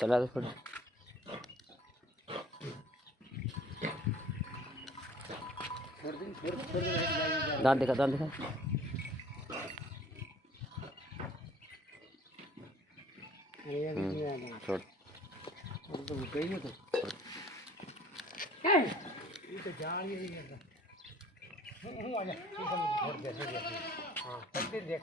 चला दो फिर। दांत दिखा, दांत दिखा। छोड़। तो गई है तो ये तो जान ही नहीं करता। आ जा, हाँ, देख।